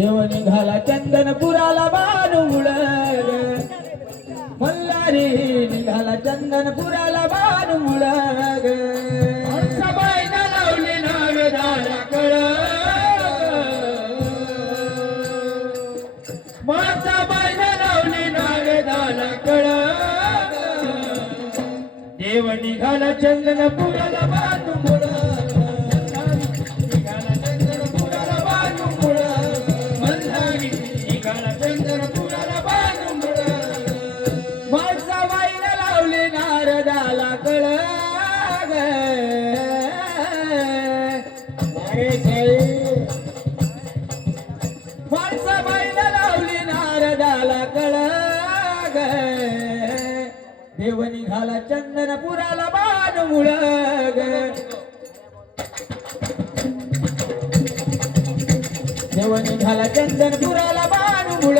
देव निघाला चंदनपुराला बानुमुळ मल्हारी निघाला चंदनपुराला बानुमुळ सबाईनं लावली नागदाला कळ. माझा बाईनं लावली नागदाला कळ. देव निघाला चंदनपुराला बाजू माझा बाईनं कळ देव निघाला चंदनपुराला बाण मुळ देव निघाला चंदनपुराला बाण मुळ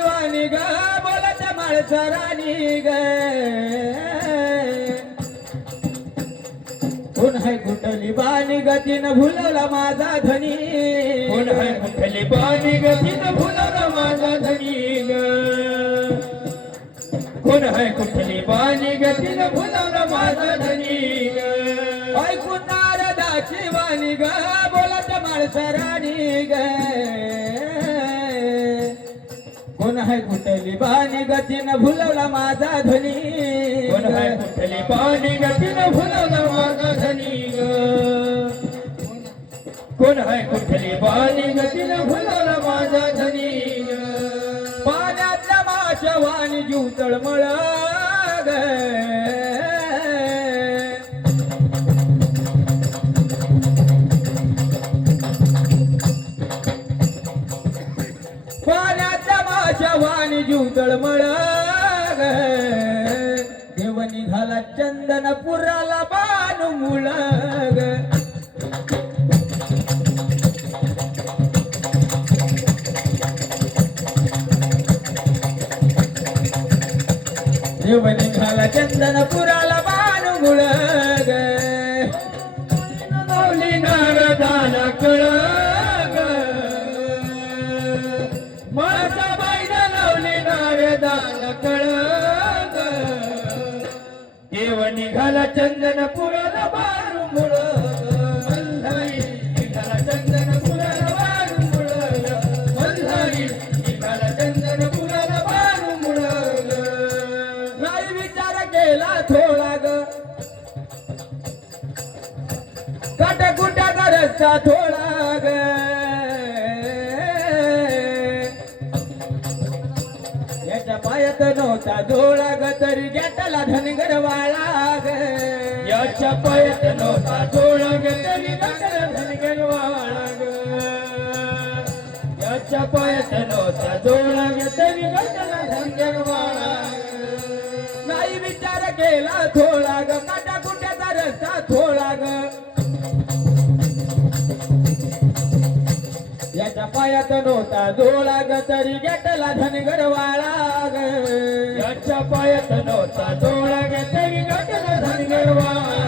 वाणी ग बोलत माळसराणी ग कोण हाय कुठली बाणी गतीन भुलवला माझा धनी? कोण आहे कुठली बाणी गतीन भुल पाणी गतीनं फुलवलं माझा धनी ऐकून नारदाची वाणी ग बोलत माळसराणी ग. कोण हाय कुठली बाणी गतीनं भुलवला माझा धनी कोण आहे कुठली पाणी गतीनं फुलवलं माझा धनी ग कोण आहे कुठली पाणी गतीनं फुलवलं माझा धनी ग पाण्यातल्या माशा वाणी जीव तळमळ. वाणी जीव तळमळ ग देव निघाला चंदनपुराला बाण मुळ देव चंदनपुराला बाण मुळ ग. लावली नारदाला कळ माझा बाईला लावली नारदाला कळ देव निघाला चंदनपुराला बारू रस्ता थोडा ग याच्या पायात नव्हता डोळा ग तरी घेतला धनगर वाळा ग याच्या पायात नव्हता जोडा ग तरी नकल धनगर वाळा ग याच्या पायात नव्हता ग तरी धनगर वाळा. नाही विचार केला थोडा ग काटाकुट्याचा रस्ता थोडा ग पायात नव्हता डोळा ग तरी घेतला धनगर वाळा ग याच्या पायात नव्हता जोडा ग तरी नकल धनगर वाळा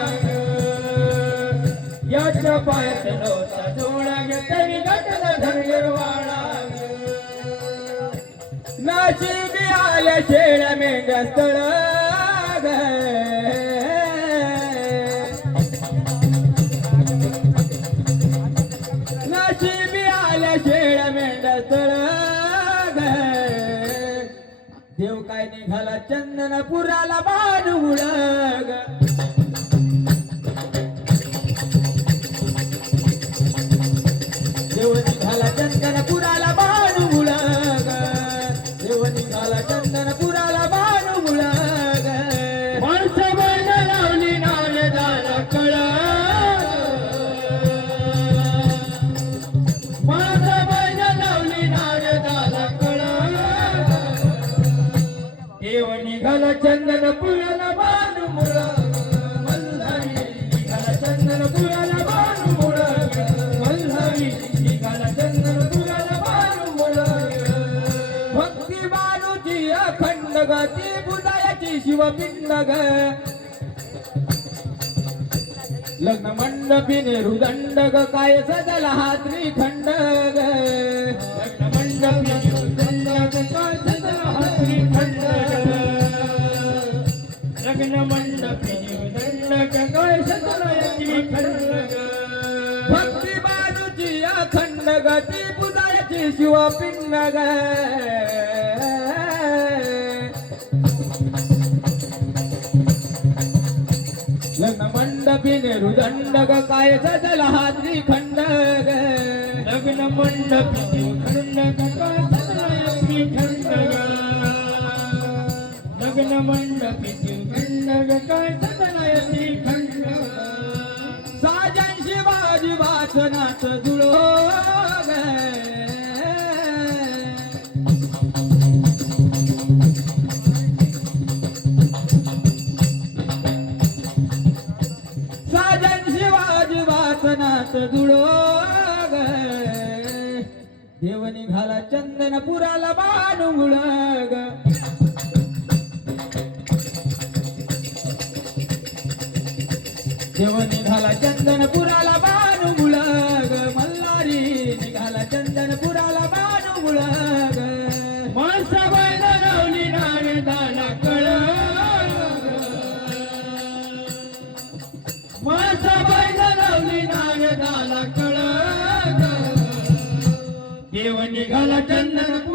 याच्या पायात नव्हता जोडा ग तरी नकल धनगर वाळा ग. नाशिबी आल्या शेळ्या मेंढ्या स्थळ मेंढ्या ग देव काय निघाला चंदनपुराला बाण उडग. बुधायाची शिवपिंड ग लग्न मंडपी नेरुदंड ग काय सजला हा त्रिखंड ग मंडपी चंदन काय सजला हाती खंड लग्न मंडपी दंडक काय सजला याची खंड भक्ती बाजूची अखंड गती शिवपिंड ग लग्न मंडपी नेरुदंड काय सजला हा त्रिखंड ग लग्न मंडपी काय सजला याची खंड लग्न मंडपी खंड काय वाचनात जुळो ग देव निघाला चंदनपुराला बाणुंगुळ ग देव निघाला चंदनपुराला बा नारदाला कळ देव निघाला चंदनपूर